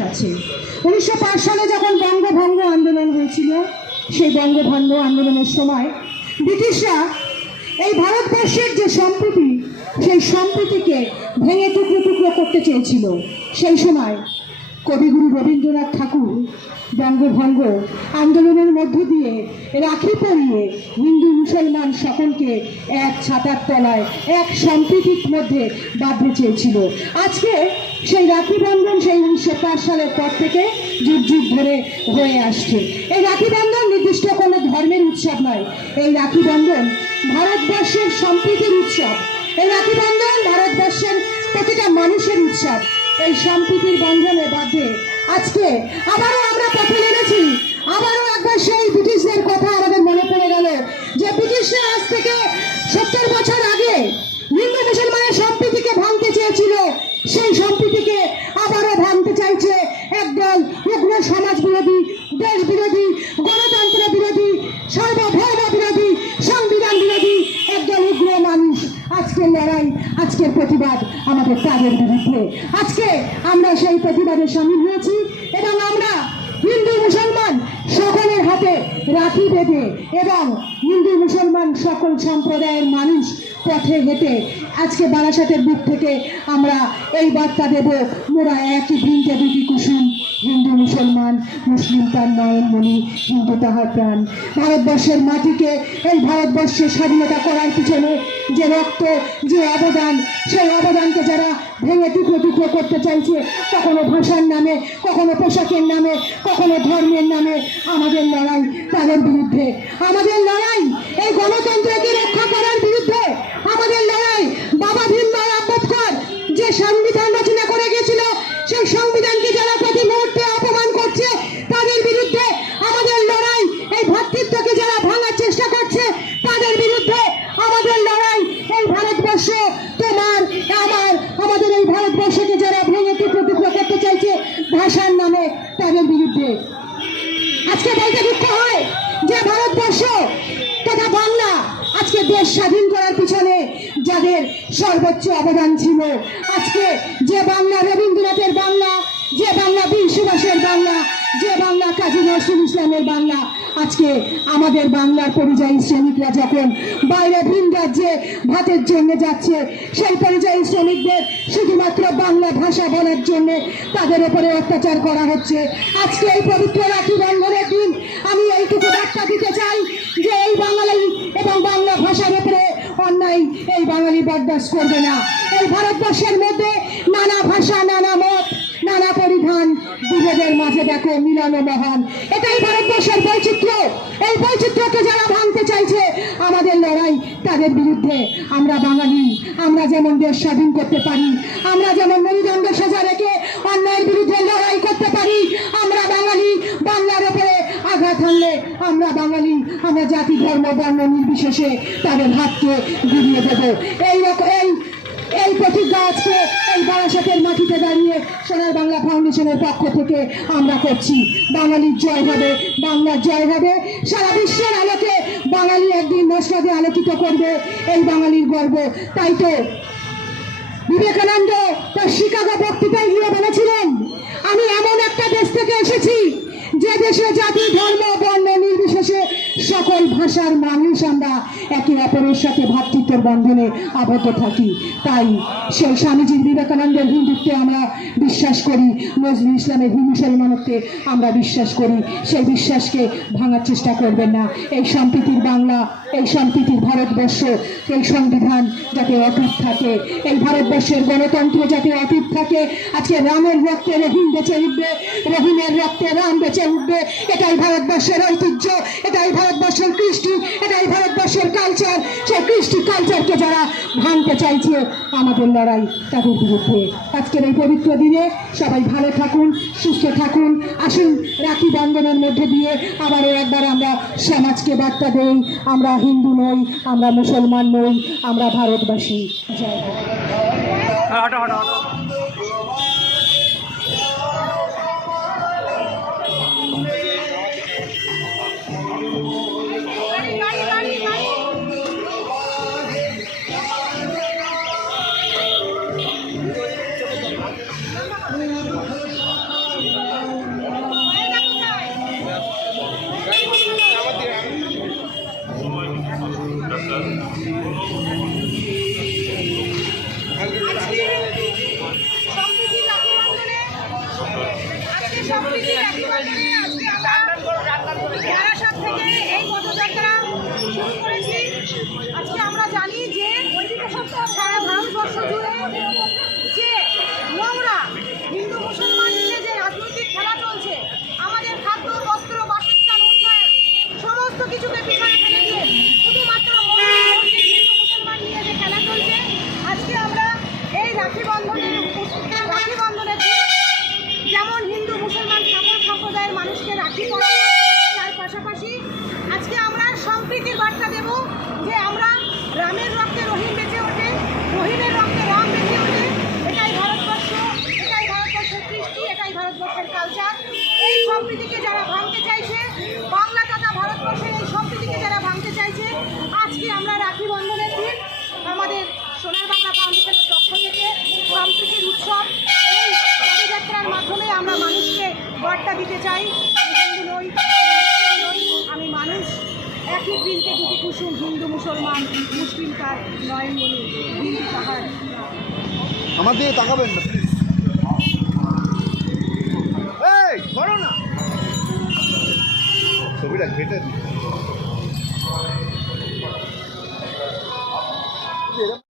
আছে উনিশশো পাঁচ সালে যখন বঙ্গভঙ্গ আন্দোলন হয়েছিল, সেই বঙ্গভঙ্গ আন্দোলনের সময় ব্রিটিশরা এই ভারতবর্ষের যে সম্প্রীতি, সেই সম্প্রীতিকে ভেঙে টুকরো টুকরো করতে চেয়েছিল। সেই সময় কবিগুরু রবীন্দ্রনাথ ঠাকুর বঙ্গভঙ্গ আন্দোলনের মধ্য দিয়ে রাখি পরিয়ে হিন্দু মুসলমান সকলকে এক ছাতার তলায়, এক সম্প্রীতির মধ্যে বাঁধতে চেয়েছিল। আজকে সেই রাখি বন্ধন সেই উনিশশো পাঁচ সালের পর থেকে যুগ যুগ ধরে হয়ে আসছে। এই রাখি বন্ধন নির্দিষ্ট কোনো ধর্মের উৎসব নয়। এই রাখি বন্ধন ভারতবর্ষের সম্প্রীতির উৎসব। এই রাখি বন্ধন ভারতবর্ষের প্রতিটা মানুষের উৎসব। এই সম্প্রীতির বন্ধনে বাধ্যে আজকে আবারও আমরা পথে আবারও একবার সেই ব্রিটিশদের কথা আমাদের মনে পড়ে গেল যে ব্রিটিশরা আজ থেকে সত্তর বছর আগে হিন্দু মুসলমানের সম্প্রীতিকে ভাঙতে চেয়েছিল। সেই সম্প্রীতিকে আবারও ভাঙতে চাইছে একদল উগ্র সমাজ বিরোধী দেশ বিরোধী গণতন্ত্র বিরোধী সার্বভৌম বিরোধী, সংবিধান বিরোধী একদল উগ্র মানুষ। আজকের লড়াই, আজকের প্রতিবাদ আমাদের তাদের আজকে আমরা সেই প্রতিবাদে সামিল হয়েছি এবং আমরা হিন্দু মুসলমান সকলের হাতে রাখি বেঁধে এবং হিন্দু মুসলমান সকল সম্প্রদায়ের মানুষ পথে হেঁটে আজকে বারাসাতের বুক থেকে আমরা এই বার্তা দেব, মোরা একই ভিনতে দুটি কুসুম, হিন্দু, মুসলমান, মুসলিম তার নয়নমণি হিন্দু তাহার প্রাণ। ভারতবর্ষের মাটিকে, এই ভারতবর্ষের স্বাধীনতা করার পিছনে যে রক্ত, যে অবদান, সেই অবদানকে যারা ভেঙে টুকরো টুকরো করতে চাইছে, কখনো ভাষার নামে, কখনো পোশাকের নামে, কখনো ধর্মের নামে, আমাদের লড়াই তাদের বিরুদ্ধে। আমাদের লড়াই এই গণতন্ত্রকে ভারতবর্ষ তথা বাংলা আজকে দেশ স্বাধীন করার পিছনে যাদের সর্বোচ্চ অবদান ছিল, আজকে যে বাংলা রবীন্দ্রনাথের বাংলা, যে বাংলা বীর সুভাষের বাংলা যে বাংলা কাজী নজরুল ইসলামের বাংলা, আজকে আমাদের বাংলার পরিযায়ী শ্রমিকরা যখন বাইরে ভিন রাজ্যে ভাতের জন্য যাচ্ছে, সেই পরিযায়ী শ্রমিকদের শুধুমাত্র বাংলা ভাষা বলার জন্য তাদের উপরে অত্যাচার করা হচ্ছে। আজকে এই পবিত্র রাখি বন্ধনের দিন, আমি এইটুকু বার্তা দিতে চাই যে এই বাঙালি এবং বাংলা ভাষার উপরে অন্যায় এই বাঙালি বরদাস্ত করবে না। এই ভারতবর্ষের মধ্যে নানা ভাষা, নানা মত নানা পরিধান বিভেদের মাঝে দেখো মিলন মহান। এটাই ভারতবর্ষের বৈচিত্র্য। এই বৈচিত্র্যকে যারা ভাঙতে চাইছে, আমাদের লড়াই তাদের বিরুদ্ধে। আমরা বাঙালি, আমরা যেমন দেশ স্বাধীন করতে পারি, আমরা যেমন মেরুদণ্ড সোজা রেখে অন্যায়ের বিরুদ্ধে লড়াই করতে পারি, আমরা বাঙালি, বাংলার ওপরে আঘাত হানলে আমরা বাঙালি, আমরা জাতি, ধর্ম, বর্ণ, নির্বিশেষে তাদের হাতকে ঘুরিয়ে দেবো। এই রকম এই এই প্রতিজ্ঞা আজকে এই বারাসাতের মাটিতে দাঁড়িয়ে সোনার বাংলা ফাউন্ডেশনের পক্ষ থেকে আমরা করছি। বাঙালির জয় হবে, বাংলার জয় হবে। সারা বিশ্বের আলোকে বাঙালি একদিন মশলাদে আলোকিত করবে, এই বাঙালির গর্ব। তাই তো বিবেকানন্দ তার শিকাগো বক্তৃতায় গিয়ে বলেছিলেন, আমি এমন একটা দেশ থেকে এসেছি, যে দেশে জাতি, ধর্ম নির্বিশেষে সকল ভাষার মানুষ আমরা একে অপরের সাথে ভ্রাতৃত্বের বন্ধনে আবদ্ধ থাকি। তাই সেই স্বামীজি বিবেকানন্দের হিন্দুত্বে আমরা বিশ্বাস করি, নজরুল ইসলামের মুসলমানত্বে আমরা বিশ্বাস করি। সেই বিশ্বাসকে ভাঙার চেষ্টা করবেন না। এই সম্প্রীতির বাংলা, এই সম্প্রীতির ভারতবর্ষ, এই সংবিধান যাতে অটুট থাকে, এই ভারতবর্ষের গণতন্ত্র যাতে অটুট থাকে। আজকে রামের রক্তে রহিম বেঁচে উঠবে, রহিমের রক্তে রাম বেঁচে উঠবে। এটাই ভারতবর্ষের ঐতিহ্য, এটাই ভারতবর্ষের কৃষ্টি, এটাই ভারতবর্ষের কালচার সেই কৃষ্টি কালচারকে যারা ভাঙতে চাইছে, আমাদের লড়াই তাদের বিরুদ্ধে। আজকের এই পবিত্র দিনে সবাই ভালো থাকুন, সুস্থ থাকুন। আসুন, রাখি বন্ধনের মধ্যে দিয়ে আবারও একবার আমরা সমাজকে বার্তা দেই। আমরা হিন্দু নই, আমরা মুসলমান নই, আমরা ভারতবাসী। জয় সম্প্রীতির বার্তা দেব যে আমরা রামের রক্তে রহিম বেঁচে ওঠে, রহিমের রক্তে রাম বেঁচে ওঠে। এটাই ভারতবর্ষ, এটাই ভারতবর্ষের কৃষ্টি, এটাই ভারতবর্ষের কালচার এই সম্প্রীতিকে যারা ভাঙতে চাইছে, বাংলা তথা ভারতবর্ষের এই সম্প্রীতিকে যারা ভাঙতে চাইছে, আজকে আমরা রাখি বন্ধনের দিন। আমাদের সোনার বাংলা ফাউন্ডেশনের পক্ষ থেকে সম্প্রীতির উৎসব, এই পদযাত্রার মাধ্যমে আমরা মানুষকে বার্তা দিতে চাই। একই বৃন্তে দুটি কুসুম হিন্দু, মুসলমান, মুসলিম তার নয়নমণি বিন্দু তাহার? আমার দিকে তাকাবেন না এই করো না। ছবিটা ঘেটে দিই